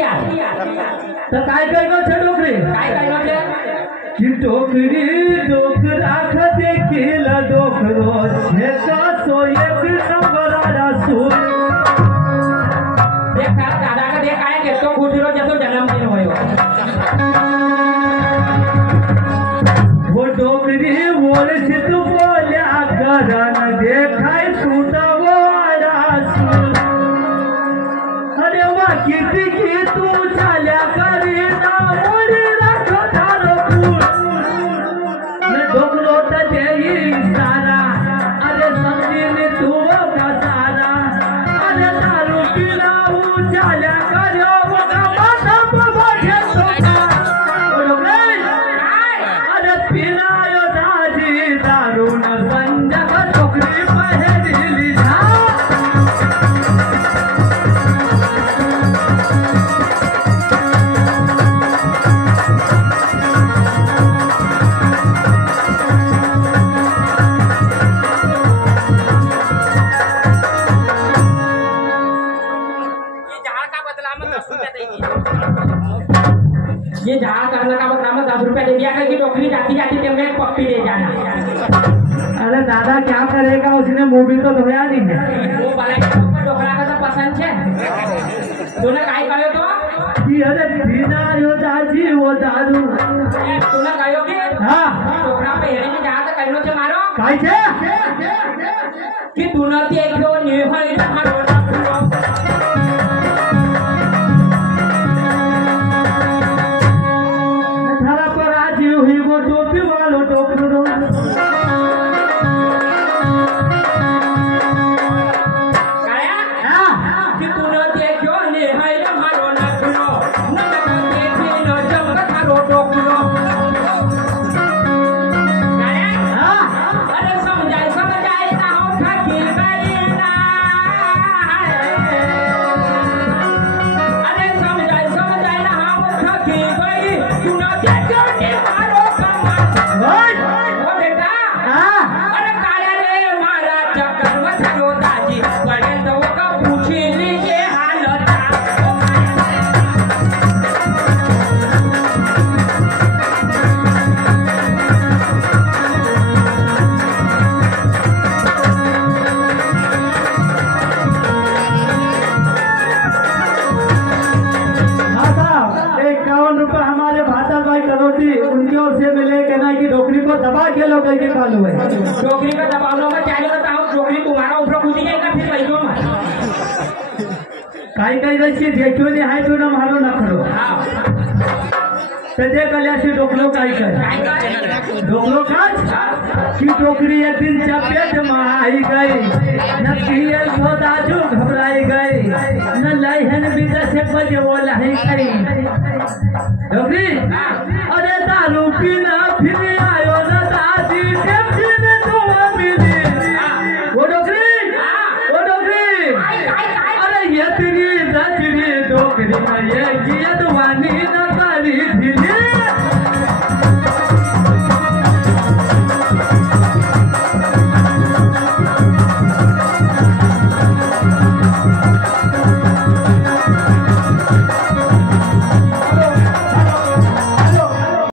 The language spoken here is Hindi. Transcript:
तर काय करतो छे डोकरी काय काय म्हटले की डोकरी डोकरा खते केला डोकरो छेका तो एक नंबराला सूर देख दादा का देख काय घेतो गुजरो जतो जन्मदिन होयो वो डोकरी बोल से तू बोल्या करन देखाय सुटवारा सूर अरे वा किती की तू चाल्या करी ना मोडी राख थारो फूल ने डोकरो त देई सारा अरे समझी तू का सारा अरे दारू पीलाऊ चाल्या करो वो माथा पर बैठे तो अरे पीलायो दाजी दारू न संजग डोकरी पहली जा ये जहाँ करने का बदला में 10 रुपया दे दिया कि डोकरी जाती जाती तेरे एक पप्पी दे जाना अरे दादा क्या करेगा उसने मूवी तो धोया नहीं है वो वाला डोकरा का तो पसंद है तूने काय कयो तो कि अरे पीना यो दाजी वो दारू तूने कयो कि हां डोकरा पे हेरे के जहाँ तक कहनो से मारो काय छे कि तूने देखो निहल मारो थारा पर आज हुई वो टोपी वालो टोकरो दबा के लोग के खा लो डोकरी का दबा लो मैं चाहे तो ताऊ डोकरी तुम्हारा ऊपर कूदी जाएगा फिर भाई तुम काही काही रशी देखियो ने हाय तो ना मारो ना खरो हां सजे कल्याशी डोकलो काय कर डोकलो काच की डोकरी एक दिन चपेट में आई गई न पिए सौदाजू घबराई गई न लहन विदेश से बजे वो लही करी डोकरी